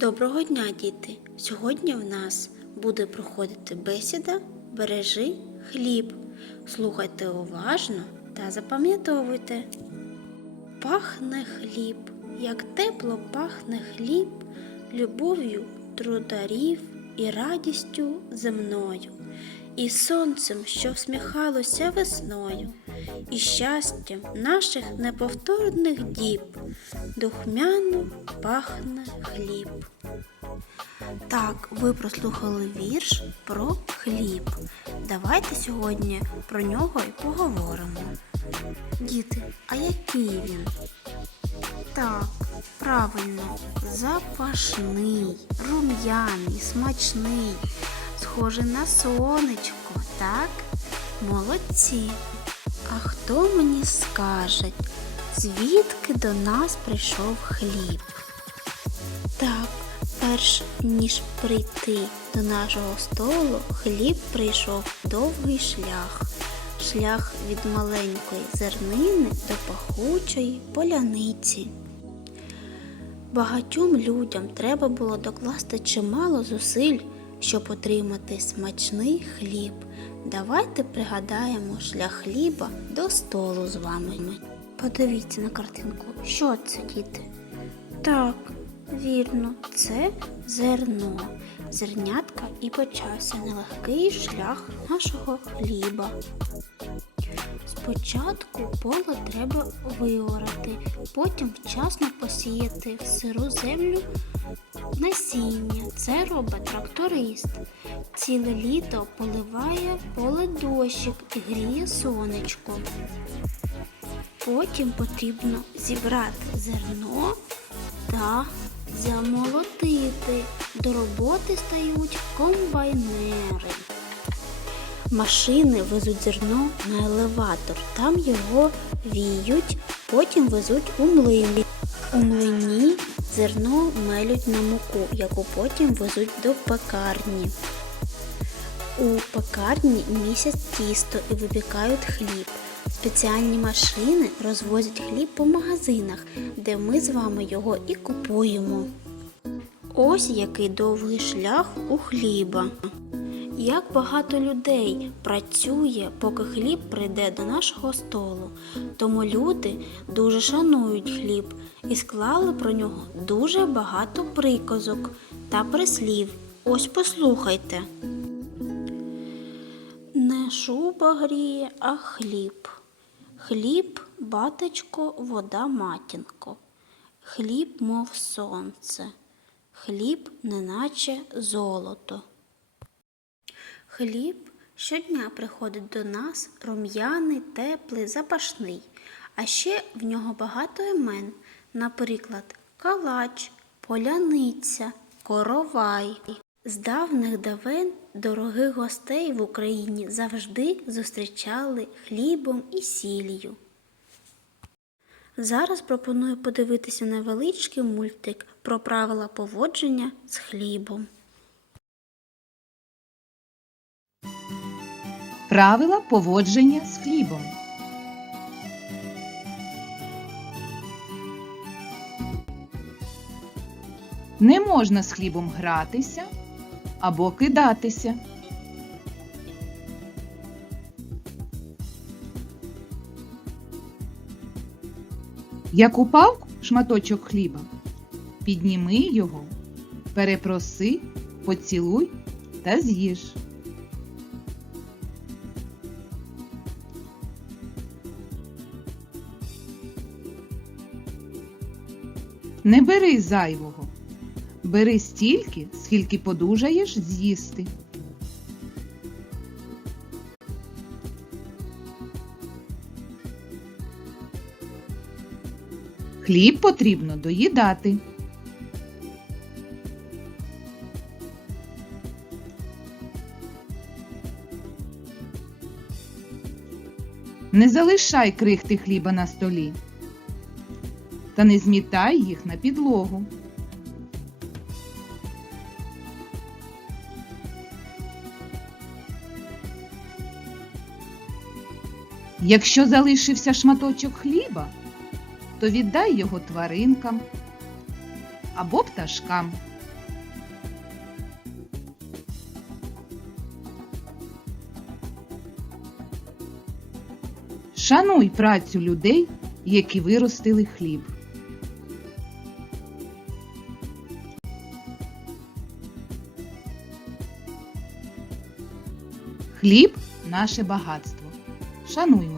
Доброго дня, діти! Сьогодні в нас буде проходити бесіда Бережи хліб. Слухайте уважно та запам'ятовуйте. Пахне хліб, як тепло пахне хліб, любов'ю трударів і радістю земною, і сонцем, що всміхалося весною, і щастям наших неповторних діб, духмяно пахне хліб. Так, ви прослухали вірш про хліб. Давайте сьогодні про нього і поговоримо. Діти, а який він? Так, правильно, запашний, рум'яний, смачний, схожий на сонечко, так? Молодці. А хто мені скаже, звідки до нас прийшов хліб? Так, перш ніж прийти до нашого столу, хліб прийшов довгий шлях. Шлях від маленької зернини до пахучої поляниці. Багатьом людям треба було докласти чимало зусиль, щоб отримати смачний хліб. Давайте пригадаємо шлях хліба до столу з вами. Подивіться на картинку, що це, діти? Так, вірно, це зерно. Зернятка і почався нелегкий шлях нашого хліба. Спочатку поле треба виорати, потім вчасно посіяти в сиру землю насіння. Це робить тракторист. Ціле літо поливає поле дощик і гріє сонечко. Потім потрібно зібрати зерно та замолотити. До роботи стають комбайнери. Машини везуть зерно на елеватор, там його віють, потім везуть у млин. У млині зерно мелють на муку, яку потім везуть до пекарні. У пекарні місяць тісто і випікають хліб. Спеціальні машини розвозять хліб по магазинах, де ми з вами його і купуємо. Ось який довгий шлях у хліба. Як багато людей працює, поки хліб прийде до нашого столу. Тому люди дуже шанують хліб і склали про нього дуже багато приказок та прислів. Ось послухайте. Не шуба гріє, а хліб. Хліб, батечко, вода матінко. Хліб, мов сонце. Хліб, неначе золото. Хліб щодня приходить до нас рум'яний, теплий, запашний, а ще в нього багато імен, наприклад, калач, поляниця, коровай. З давних давен дорогих гостей в Україні завжди зустрічали хлібом і сіллю. Зараз пропоную подивитися невеличкий мультик про правила поводження з хлібом. Правила поводження з хлібом. Не можна з хлібом гратися або кидатися. Як упав шматочок хліба, підніми його, перепроси, поцілуй та з'їж. Не бери зайвого. Бери стільки, скільки подужаєш з'їсти. Хліб потрібно доїдати. Не залишай крихти хліба на столі та не змітай їх на підлогу. Якщо залишився шматочок хліба, то віддай його тваринкам або пташкам. Шануй працю людей, які виростили хліб. Хліб наше багатство. Шануймо